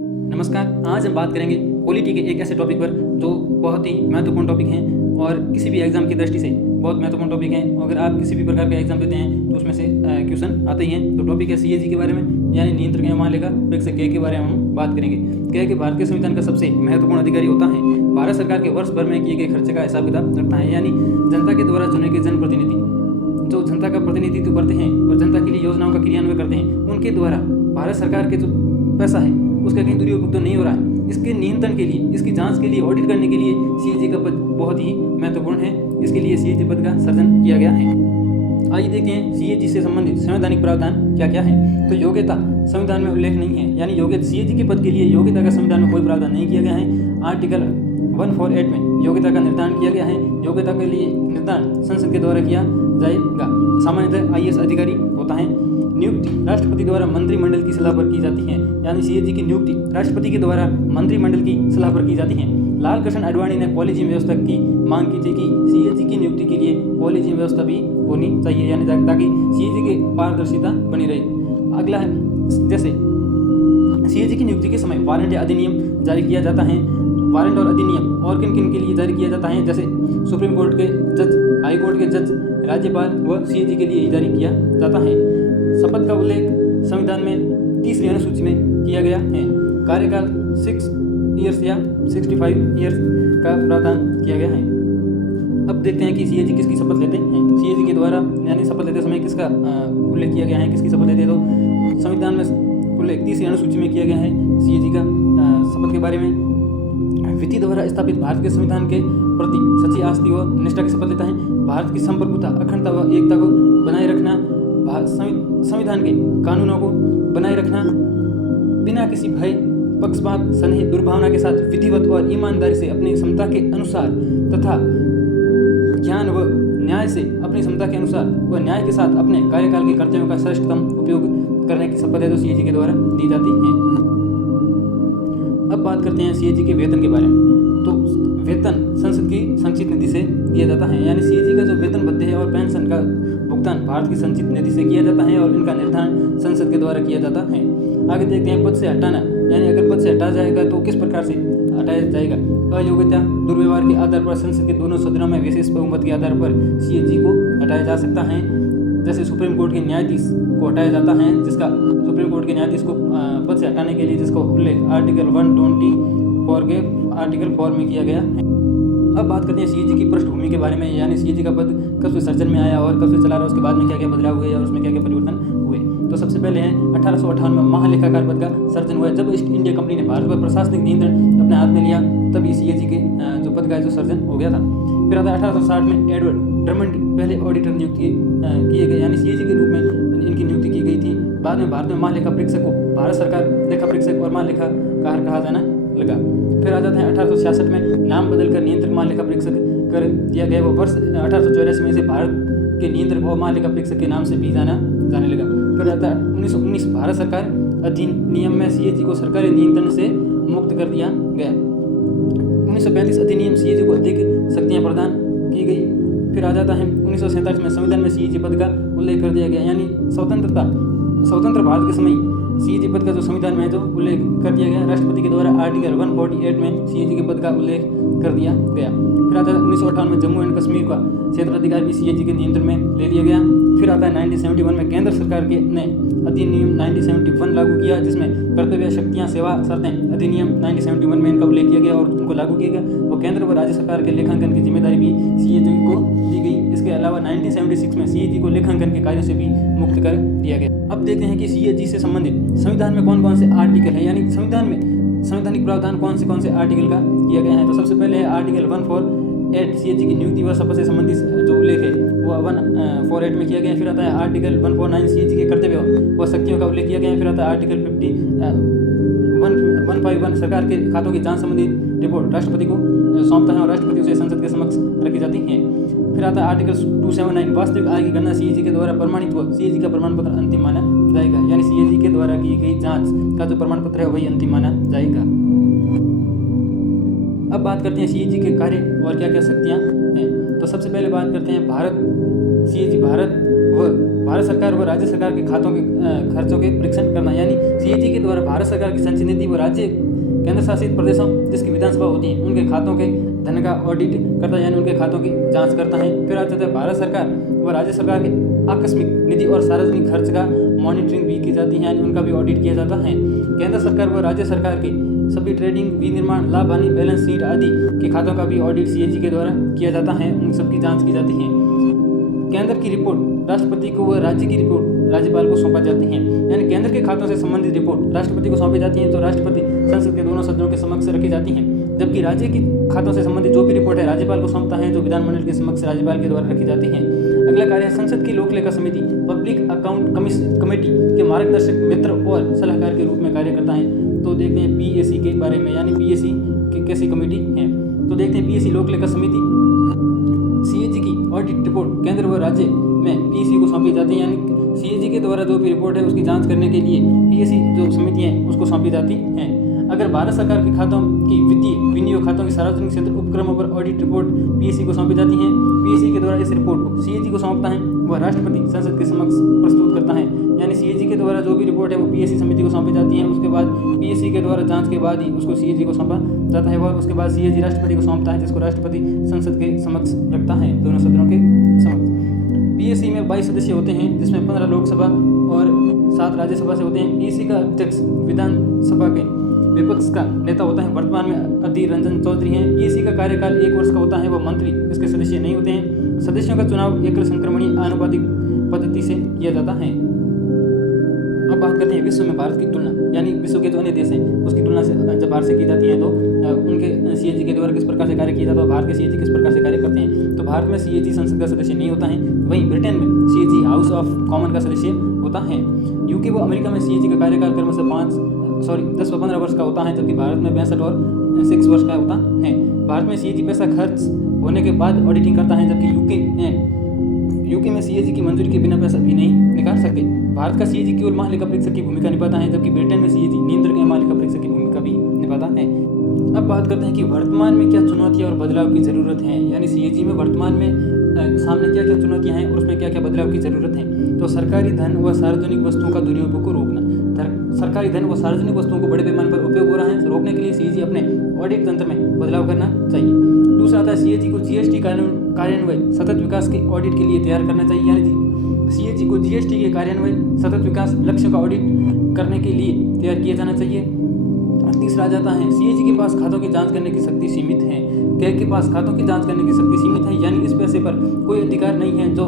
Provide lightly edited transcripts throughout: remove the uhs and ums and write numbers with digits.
नमस्कार। आज हम बात करेंगे पॉलिटी के एक ऐसे टॉपिक पर जो बहुत ही महत्वपूर्ण टॉपिक हैं और किसी भी एग्जाम की दृष्टि से बहुत महत्वपूर्ण टॉपिक हैं। अगर आप किसी भी प्रकार का एग्जाम देते हैं तो उसमें से क्वेश्चन आते ही हैं। तो टॉपिक है सीएजी के बारे में, यानी नियंत्रक एवं महालेखा परीक्षक के बारे में हम बात करेंगे। क्या है कि भारतीय संविधान का सबसे महत्वपूर्ण अधिकारी होता है। भारत सरकार के वर्ष भर में किए गए खर्चे का हिसाब किताब रखता है, यानी जनता के द्वारा चुने गए जनप्रतिनिधि जो जनता का प्रतिनिधित्व करते हैं और जनता के लिए योजनाओं का क्रियान्वयन करते हैं, उनके द्वारा भारत सरकार के जो पैसा है उसका कहीं दुरुपयोग तो नहीं हो रहा है। इसके नियंत्रण के लिए, इसकी जांच के लिए, ऑडिट करने के लिए सीएजी का पद बहुत ही महत्वपूर्ण है। इसके लिए सीएजी पद का सृजन किया गया है। आइए देखते हैं सीएजी से संबंधित संवैधानिक प्रावधान क्या क्या है। तो योग्यता संविधान में उल्लेख नहीं है, यानी योग्यता सीएजी के पद के लिए योग्यता का संविधान में कोई प्रावधान नहीं किया गया है। आर्टिकल 148 में योग्यता का निर्धारण किया गया है। योग्यता के लिए निर्धारण संसद के द्वारा किया जाएगा। सामान्यतः आईएएस अधिकारी होता है। नियुक्ति राष्ट्रपति द्वारा मंत्रिमंडल की सलाह पर की जाती है, यानी सीएजी की नियुक्ति राष्ट्रपति के द्वारा मंत्रिमंडल की सलाह पर की जाती है। लाल कृष्ण आडवाणी ने कॉलेजियम व्यवस्था की मांग की थी कि सीएजी की नियुक्ति के लिए कॉलेजियम व्यवस्था भी होनी चाहिए, यानी ताकि सीएजी की पारदर्शिता बनी रहे। अगला है, जैसे सीएजी की नियुक्ति के समय वारंट या अधिनियम जारी किया जाता है। वारंट और अधिनियम और किन किन के लिए जारी किया जाता है, जैसे सुप्रीम कोर्ट के जज, हाई कोर्ट के जज, राज्यपाल व सीएजी के लिए जारी किया जाता है। शपथ का उल्लेख संविधान में 30वीं अनुसूची में किया गया है। कार्यकाल 6 ईयर्स या 65 ईयर्स का प्रावधान किया गया है। अब देखते हैं कि सीएजी किसकी शपथ लेते हैं। सीएजी के द्वारा यानी शपथ लेते समय किसका उल्लेख किया गया है, किसकी शपथ लेते हैं, तो संविधान में उल्लेख 30वीं अनुसूची में किया गया है सीएजी का शपथ के बारे में। विधि द्वारा स्थापित भारत के संविधान के प्रति सच्ची आस्था व निष्ठा की शपथ लेता है। भारत की संप्रभुता, अखंडता व एकता को बनाए रखना, संविधान के कानूनों को बनाए रखना, बिना किसी भय, पक्षपात, स्नेह, दुर्भावना के साथ विधिवत और ईमानदारी से अपनी क्षमता के अनुसार तथा ज्ञान व न्याय से अपनी क्षमता के अनुसार व न्याय के साथ अपने कार्यकाल के कर्तव्यों का श्रेष्ठतम उपयोग करने की शपथ है जो सीएजी के द्वारा दी जाती है। अब बात करते हैं सीएजी के वेतन के बारे में। तो वेतन संसद की संचित निधि से दिया जाता है, यानी सीएजी का जो वेतन भत्ते है और पेंशन का भुगतान भारत की संचित निधि से किया जाता है और इनका निर्धारण संसद के द्वारा किया जाता है। आगे देखते हैं पद से हटाना, यानी अगर पद से हटा जाएगा तो किस प्रकार से हटाया जाएगा। अयोग्यता, दुर्व्यवहार के आधार पर संसद के दोनों सदनों में विशेष बहुमत के आधार पर सीएजी को हटाया जा सकता है। जैसे सुप्रीम कोर्ट के न्यायाधीश को हटाया जाता है, जिसका सुप्रीम कोर्ट के न्यायाधीश को पद से हटाने के लिए जिसका उल्लेख आर्टिकल 124 के आर्टिकल 4 में किया गया है। अब बात करते हैं सीएजी की पृष्ठभूमि के बारे में, यानी सीएजी का पद कब से सर्जन में आया और कब से चला रहा, उसके बाद में क्या क्या बदलाव हुए और उसमें क्या क्या परिवर्तन हुए। तो सबसे पहले है 1858 में महालेखाकार पद का सर्जन हुआ। जब ईस्ट इंडिया कंपनी ने भारत पर प्रशासनिक नियंत्रण अपने हाथ में लिया तभी सीएजी के जो पद का जो सर्जन हो गया था। फिर आता है 1860 में एडवर्ड ड्रमंड पहले ऑडिटर नियुक्त किए गए, यानी सीएजी के रूप में इनकी नियुक्ति की गई थी। बाद में भारत में महालेखा परीक्षक को भारत सरकार लेखा परीक्षक और महालेखाकार कहा जाना लगा। फिर आ जाते हैं 1866 में नाम बदलकर नियंत्रक महालेखा परीक्षक कर दिया गया। वो वर्ष 1884 में से भारत के नियंत्रक और महालेखा परीक्षक के नाम से भी जाने लगा। फिर आता है 1919 भारत सरकार अधिनियम में सीएजी को सरकारी नियंत्रण से मुक्त कर दिया गया। 1935 अधिनियम सीएजी को अधिक शक्तियाँ प्रदान की गई। फिर आ जाता है 1947 में संविधान में सीएजी पद का उल्लेख कर दिया गया, यानी स्वतंत्र भारत के समय सीएजी पद का जो संविधान में है जो उल्लेख कर दिया गया। राष्ट्रपति के द्वारा आर्टिकल 148 में सीएजी के पद का उल्लेख कर दिया गया। फिर आता है 1958 में जम्मू एंड कश्मीर का क्षेत्राधिकार भी सीएजी के नियंत्रण में ले लिया गया। फिर आता है 1971 में केंद्र सरकार ने अधिनियम 1971 लागू किया, जिसमें कर्तव्य, शक्तियाँ, सेवा, शर्तें अधिनियम 1971 में इनका उल्लेख किया गया और उनको लागू किया गया। वो केंद्र व राज्य सरकार के लेखांकन की जिम्मेदारी भी सीएजी को दी गई। इसके अलावा 1976 में सीएजी को लेखांकन के कार्यों से भी मुक्त कर दिया गया। अब देखते हैं कि सीएजी से संबंधित संविधान में कौन कौन से आर्टिकल है, यानी संविधान में संवैधानिक प्रावधान कौन से आर्टिकल का किया गया है। तो सबसे पहले है आर्टिकल 148 सीएजी की नियुक्ति व शपथ से संबंधित जो उल्लेख है वो 148 में किया गया है। फिर आता है आर्टिकल 149 सीएजी के कर्तव्यों व शक्तियों का उल्लेख किया गया है। फिर आता है आर्टिकल 151 सरकार के खातों की जांच संबंधी रिपोर्ट राष्ट्रपति को सौंपता है और राष्ट्रपति उसे संसद के समक्ष रखी जाती है। फिर आता है आर्टिकल 279 वास्तविक आय की गणना सीएजी के द्वारा प्रमाणित व सीएजी का प्रमाण पत्र अंतिम माना जाएगा, यानी सीएजी के द्वारा की गई जांच का जो प्रमाण पत्र है वही अंतिम माना जाएगा। अब बात करते हैं सीएजी के कार्य और क्या क्या शक्तियाँ हैं। तो सबसे पहले बात करते हैं CAG भारत सरकार व राज्य सरकार के खातों के खर्चों के परीक्षण करना, यानी CAG के द्वारा भारत सरकार की संचित नीति व राज्य केंद्र शासित प्रदेशों जिसकी विधानसभा होती है उनके खातों के धन का ऑडिट करता है, यानी उनके खातों की जांच करता है। फिर आ जाता है भारत सरकार व राज्य सरकार के आकस्मिक निधि और सार्वजनिक खर्च का मॉनिटरिंग भी की जाती है, यानी उनका भी ऑडिट किया जाता है। केंद्र सरकार व राज्य सरकार के सभी ट्रेडिंग, विनिर्माण, लाभ हानि, बैलेंस शीट आदि के खातों का भी ऑडिट CAG के द्वारा किया जाता है, उन सबकी जाँच की जाती है। केंद्र की रिपोर्ट राष्ट्रपति को व राज्य की रिपोर्ट राज्यपाल को सौंपा जाती है, यानी केंद्र के खातों से संबंधित रिपोर्ट राष्ट्रपति को सौंपी जाती है तो राष्ट्रपति संसद के दोनों सदनों के समक्ष रखी जाती हैं, जबकि राज्य की खातों से संबंधित जो भी रिपोर्ट है राज्यपाल को सौंपता है जो विधानमंडल के समक्ष राज्यपाल के द्वारा रखी जाती है। अगला कार्य है संसद की लोक लेखा समिति पब्लिक अकाउंट कमेटी के मार्गदर्शक मित्र और सलाहकार के रूप में कार्य करता है। तो देखते हैं PAC के बारे में, यानी PAC की कैसी कमेटी है। तो देखते हैं PAC लोक लेखा समिति CAG की ऑडिट रिपोर्ट केंद्र व राज्य में PAC को सौंपी जाती है, यानी CAG के द्वारा जो भी रिपोर्ट है उसकी जांच करने के लिए PAC जो समिति है उसको सौंपी जाती है। अगर भारत सरकार के खातों की वित्तीय विनियोग खातों की सार्वजनिक क्षेत्र उपक्रमों पर ऑडिट रिपोर्ट PAC को सौंपी जाती है, PAC के द्वारा इस रिपोर्ट को CAG को सौंपता है, वह राष्ट्रपति संसद के समक्ष प्रस्तुत करता है, यानी CAG के द्वारा जो भी रिपोर्ट है वो PAC समिति को सौंपी जाती है। उसके बाद PAC के द्वारा जांच के बाद ही उसको CAG को सौंपा जाता है और उसके बाद CAG राष्ट्रपति को सौंपता है, जिसको राष्ट्रपति संसद के समक्ष रखता है, दोनों सदनों के समक्ष। PAC में 22 सदस्य होते हैं, जिसमें 15 लोकसभा और 7 राज्यसभा से होते हैं। PAC का अध्यक्ष विधानसभा के विपक्ष का नेता होता है, वर्तमान में अधीर रंजन चौधरी हैं। PAC का कार्यकाल 1 वर्ष का होता है, वह मंत्री इसके सदस्य नहीं होते हैं। सदस्यों का चुनाव एकल संक्रमणीय आनुपातिक पद्धति से किया जाता है। अब बात करते हैं विश्व में भारत की तुलना, यानी विश्व के जो अन्य देश हैं उसकी तुलना से जब भारत से की जाती है तो उनके CAG के द्वारा किस प्रकार से कार्य किया जाता है, भारत के CAG किस प्रकार से कार्य करते हैं। तो भारत में CAG संसद का सदस्य नहीं होता है, वहीं ब्रिटेन में CAG हाउस ऑफ कॉमन का सदस्य होता है। UK व अमेरिका में CAG का कार्यकाल क्रमशः 10 व 15 वर्ष का होता है, जबकि भारत में 62 और 6 वर्ष का होता है। भारत में CAG पैसा खर्च होने के बाद ऑडिटिंग करता है, जबकि UK में CAG की मंजूरी के बिना पैसा भी नहीं निकाल सकते। भारत का CAG केवल महालेखा परीक्षक की भूमिका निभाता है, जबकि ब्रिटेन में CAG नियंत्रक या महालेखा परीक्षक की भूमिका भी निभाता है। अब बात करते हैं कि वर्तमान में क्या चुनौतियाँ और बदलाव की ज़रूरत है, यानी CAG में वर्तमान में सामने क्या क्या चुनौतियाँ हैं और उसमें क्या क्या बदलाव की ज़रूरत है। तो सरकारी धन व सार्वजनिक वस्तुओं का दुरुपयोग को रोकना। सरकारी धन व सार्वजनिक वस्तुओं को बड़े पैमाने पर उपयोग हो रहा है, रोकने के लिए CAG अपने ऑडिट तंत्र में बदलाव करना चाहिए। दूसरा आता है CAG को GST कार्यान्वयन सतत विकास के ऑडिट के लिए तैयार करना चाहिए, यानी CAG को GST के कार्यान्वयन सतत विकास लक्ष्यों का ऑडिट करने के लिए तैयार किया जाना चाहिए। तीसरा आ जाता है CAG के पास खातों की जांच करने की शक्ति सीमित है। कैग के पास खातों की जांच करने की शक्ति सीमित है, यानी इस पैसे पर कोई अधिकार नहीं है जो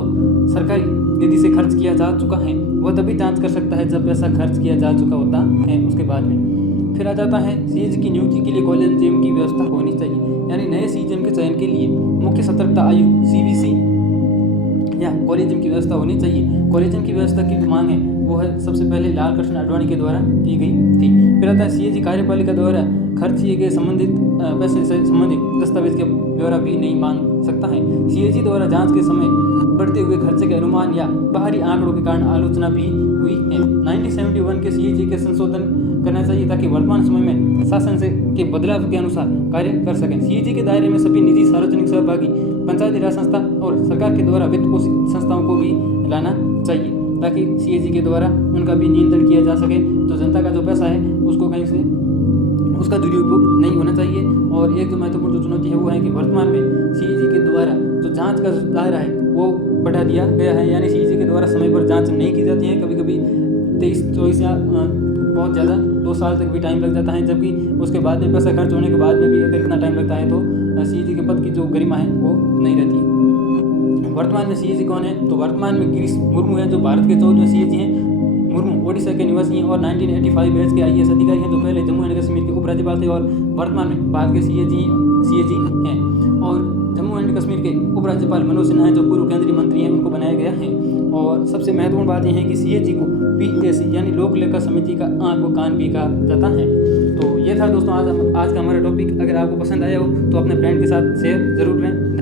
सरकारी निधि से खर्च किया जा चुका है, वह तभी जांच कर सकता है जब पैसा खर्च किया जा चुका होता है उसके बाद में। फिर आ जाता है CAG की नियुक्ति के लिए कॉलेजियम की व्यवस्था होनी चाहिए, यानी नए CAG के चयन के लिए मुख्य सतर्कता आयोग CVC या कॉलेजियम की व्यवस्था होनी चाहिए। कॉलेजियम की व्यवस्था की जो मांग है वो है सबसे पहले लाल कृष्ण आडवाणी के द्वारा की गई थी। फिर आता है CAG कार्यपालिका द्वारा खर्च किए गए संबंधित पैसे से संबंधित दस्तावेज के ब्यौरा भी नहीं मांग सकता है। CAG द्वारा जांच के समय बढ़ते हुए खर्चे के अनुमान या बाहरी आंकड़ों के कारण आलोचना भी हुई है। 1971 के CAG के संशोधन करना चाहिए ताकि वर्तमान समय में शासन से के बदलाव के अनुसार कार्य कर सकें। CAG के दायरे में सभी निजी सार्वजनिक सहभागी पंचायती राज संस्था और सरकार के द्वारा वित्त पोषित संस्थाओं को भी लाना चाहिए ताकि CAG के द्वारा उनका भी नियंत्रण किया जा सके। तो जनता का जो पैसा है उसको कहीं से उसका दुरुपयोग नहीं होना चाहिए। और एक जो महत्वपूर्ण जो चुनौती है वो है कि वर्तमान में CAG के द्वारा जो जांच का दायरा है वो बढ़ा दिया गया है, यानी CAG के द्वारा समय पर जांच नहीं की जाती है। कभी कभी 23-24 या बहुत ज़्यादा 2 साल तक भी टाइम लग जाता है, जबकि उसके बाद में पैसा खर्च होने के बाद में भी अगर इतना टाइम लगता है तो CAG के पद की जो गरिमा है वो नहीं रहती है। वर्तमान में CAG कौन है, तो वर्तमान में गिरीश मुर्मू है जो भारत के 14वें CAG हैं। मुर्मू ओडिशा के निवासी हैं और 1985 बैच के IAS अधिकारी हैं जो पहले जम्मू एंड कश्मीर के उपराज्यपाल थे और वर्तमान में भारत के CAG हैं। और जम्मू एंड कश्मीर के उपराज्यपाल मनोज सिन्हा हैं जो पूर्व केंद्रीय मंत्री हैं, उनको बनाया गया है। और सबसे महत्वपूर्ण बात यह है कि CAG को PAC यानी लोक लेखा समिति का आंख व कान भी कहा जाता है। तो ये था दोस्तों आज का हमारा टॉपिक। अगर आपको पसंद आया हो तो अपने फ्रेंड के साथ शेयर जरूर करें।